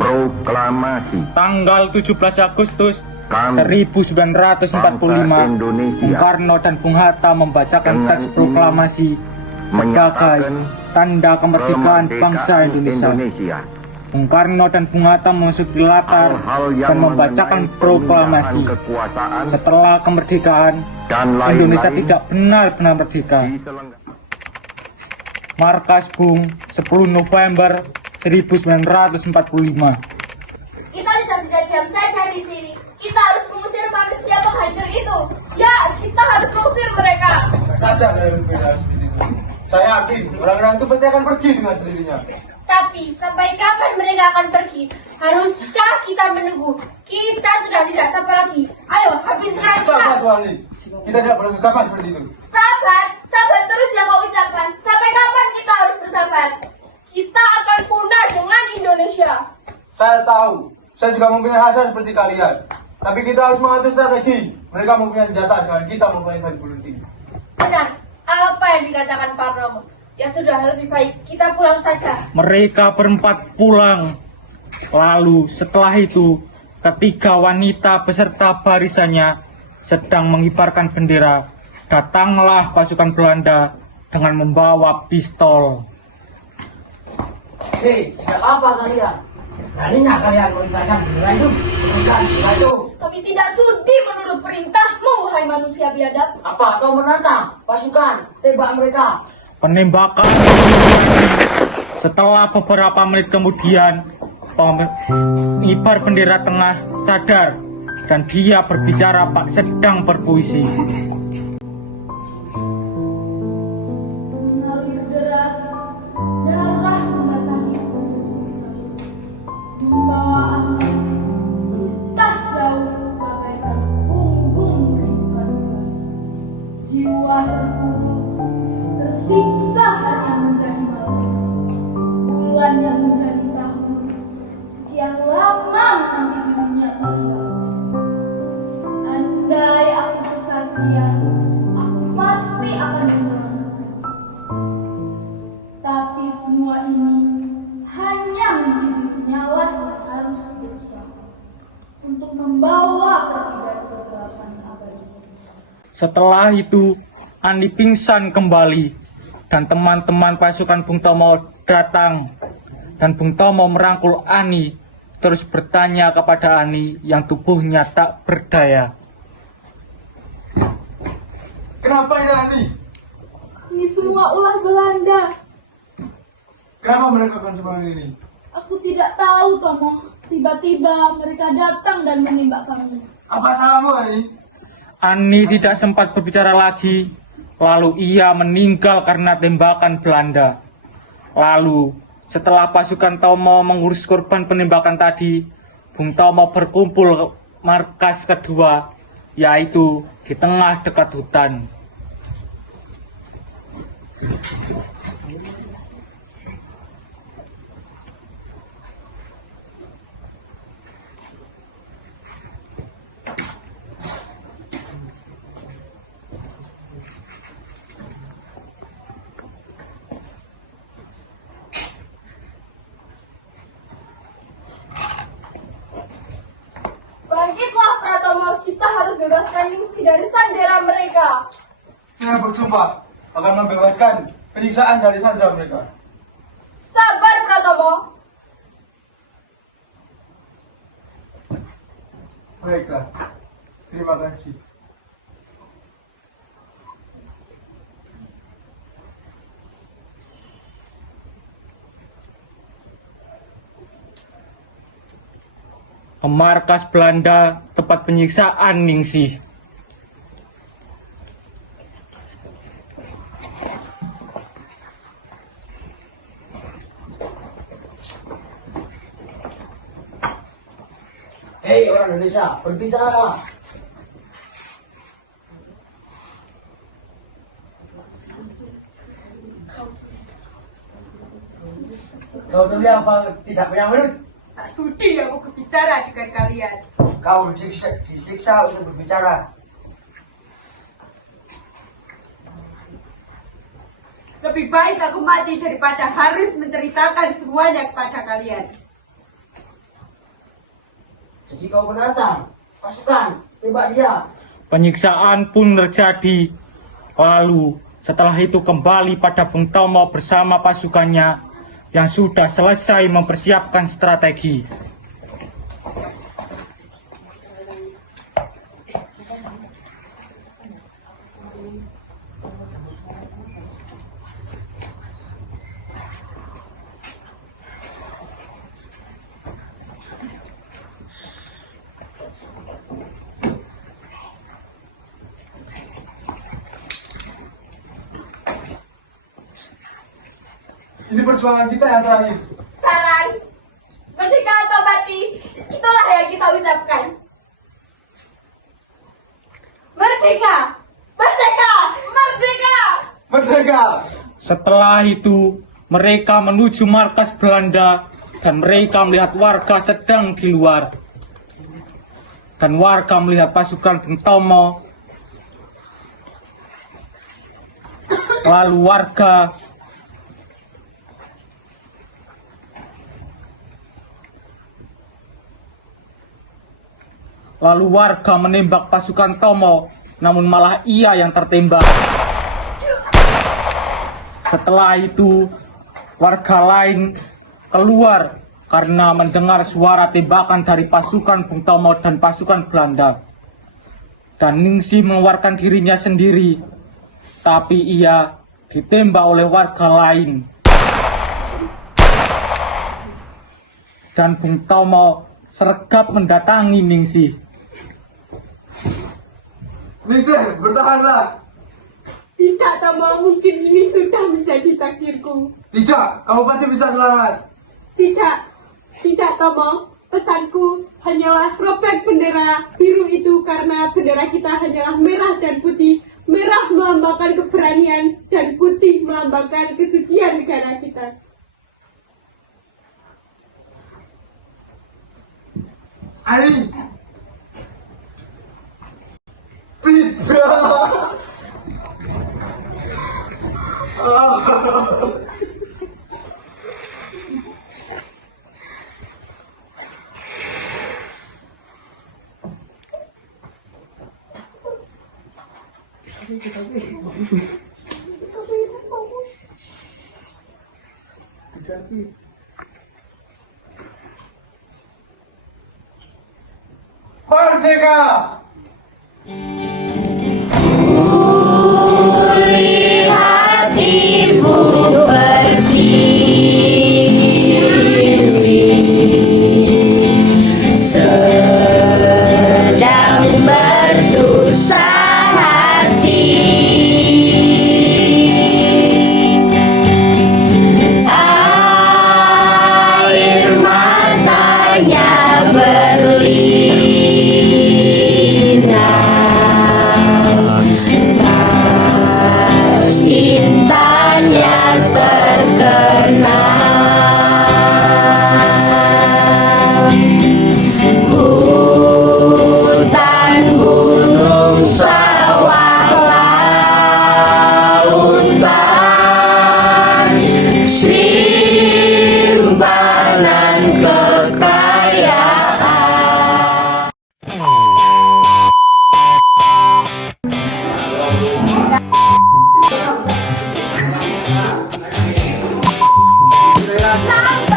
Proklamasi Tanggal 17 Agustus Kami, 1945, bangsa Indonesia, Bung Karno dan Bung Hatta membacakan dengan teks proklamasi sebagai menyatakan tanda kemerdekaan bangsa Indonesia. Bung Karno dan Bung Hatta memasuki latar hal-hal yang dan membacakan mengenai proklamasi. pemindahan kekuasaan Setelah kemerdekaan, dan Indonesia lain-lain tidak benar-benar merdeka. Markas Bung, 10 November 1945. Kita tidak bisa diam saja di sini. Kita harus mengusir manusia penghancur itu. Ya, kita harus mengusir mereka. Saja kalian berbeda seperti itu. Saya yakin orang-orang itu pasti akan pergi dengan sendirinya. Tapi sampai kapan mereka akan pergi? Haruskah kita menunggu? Kita sudah tidak sabar lagi. Ayo, habiskan Sabar, kita. Wali. Kita tidak boleh gegabah seperti itu. Sabar, sabar terus yang kau ucapkan. Sampai kapan kita harus bersabar? Kita akan punah dengan Indonesia. Saya tahu. Saya juga mempunyai hasrat seperti kalian. Tapi kita harus mengatur strategi. Mereka mempunyai senjata dengan kita mempunyai baju tinggi. Benar, apa yang dikatakan Pak Romo? Ya sudah, lebih baik kita pulang saja. Mereka berempat pulang. Lalu setelah itu, ketiga wanita beserta barisannya sedang mengibarkan bendera. Datanglah pasukan Belanda dengan membawa pistol. Hei, sedang apa kalian? Beraninya kalian mengibarkan bendera itu? Mengibarkan bendera itu? Kami tidak sudi menurut perintahmu, wahai manusia biadab. Apa kau menantang pasukan tembak mereka? Penembakan. Setelah beberapa menit kemudian, pengibar bendera tengah sadar dan dia berbicara Pak sedang berpuisi. Mengalir deras, darah membasahi tersiksa. Membawa angin, entah jauh bagaikan punggung rindukan. Jiwa terkurung, tersiksa hanya menjadi malam. Bulan yang menjadi tahun, sekian lama menanti dirinya tak habis. Andai aku kesatria, aku pasti akan menyelamatkan. Tapi semua ini hanya mimpi dirinya lah yang harus berusaha untuk membawa pergi dari kegelapan abadi. Setelah itu, Ani pingsan kembali dan teman-teman pasukan Bung Tomo datang dan Bung Tomo merangkul Ani terus bertanya kepada Ani yang tubuhnya tak berdaya. Kenapa ini, Andi? Ini semua ulah Belanda. Kenapa mereka akan seperti ini? Aku tidak tahu, Tomo. Tiba-tiba mereka datang dan menembak kami. Apa salahmu, Andi? Ani tidak sempat berbicara lagi, lalu ia meninggal karena tembakan Belanda. Lalu, setelah pasukan Tomo mengurus korban penembakan tadi, Bung Tomo berkumpul ke markas kedua, yaitu di tengah dekat hutan. Bangkitlah, Pratomo. Kita harus bebaskan Ningsih dari sandera mereka. Saya bersumpah akan membebaskan penyiksaan dari sandera mereka. Sabar, Pratomo. Baiklah. Terima kasih. Ke markas Belanda tempat penyiksaan Ningsih. Hei orang Indonesia, berbicaralah. Kau dulu apa tidak punya mulut? Tak sudi aku berbicara dengan kalian. Kau disiksa untuk berbicara. Lebih baik aku mati daripada harus menceritakan semuanya kepada kalian. Jadi kau menantang. Pasukan, tembak dia. Penyiksaan pun terjadi. Lalu setelah itu kembali pada Bung Tomo bersama pasukannya yang sudah selesai mempersiapkan strategi. Ini perjuangan kita yang terakhir. Sekarang, merdeka atau mati, itulah yang kita ucapkan. Merdeka! Merdeka! Merdeka! Merdeka! Setelah itu mereka menuju markas Belanda dan mereka melihat warga sedang di luar. Dan warga melihat pasukan Bung Tomo. Lalu warga menembak pasukan Tomo, namun malah ia yang tertembak. Setelah itu, warga lain keluar karena mendengar suara tembakan dari pasukan Bung Tomo dan pasukan Belanda. Dan Ningsih mengeluarkan dirinya sendiri, tapi ia ditembak oleh warga lain. Dan Bung Tomo sergap mendatangi Ningsih. Ningsih, bertahanlah. Tidak, Tomo, mungkin ini sudah menjadi takdirku. Tidak, kamu pasti bisa selamat. Tidak, tidak, Tomo. Pesanku hanyalah robek bendera biru itu karena bendera kita hanyalah merah dan putih. Merah melambangkan keberanian dan putih melambangkan kesucian negara kita. Ali. Tidak. Merdeka! Sampai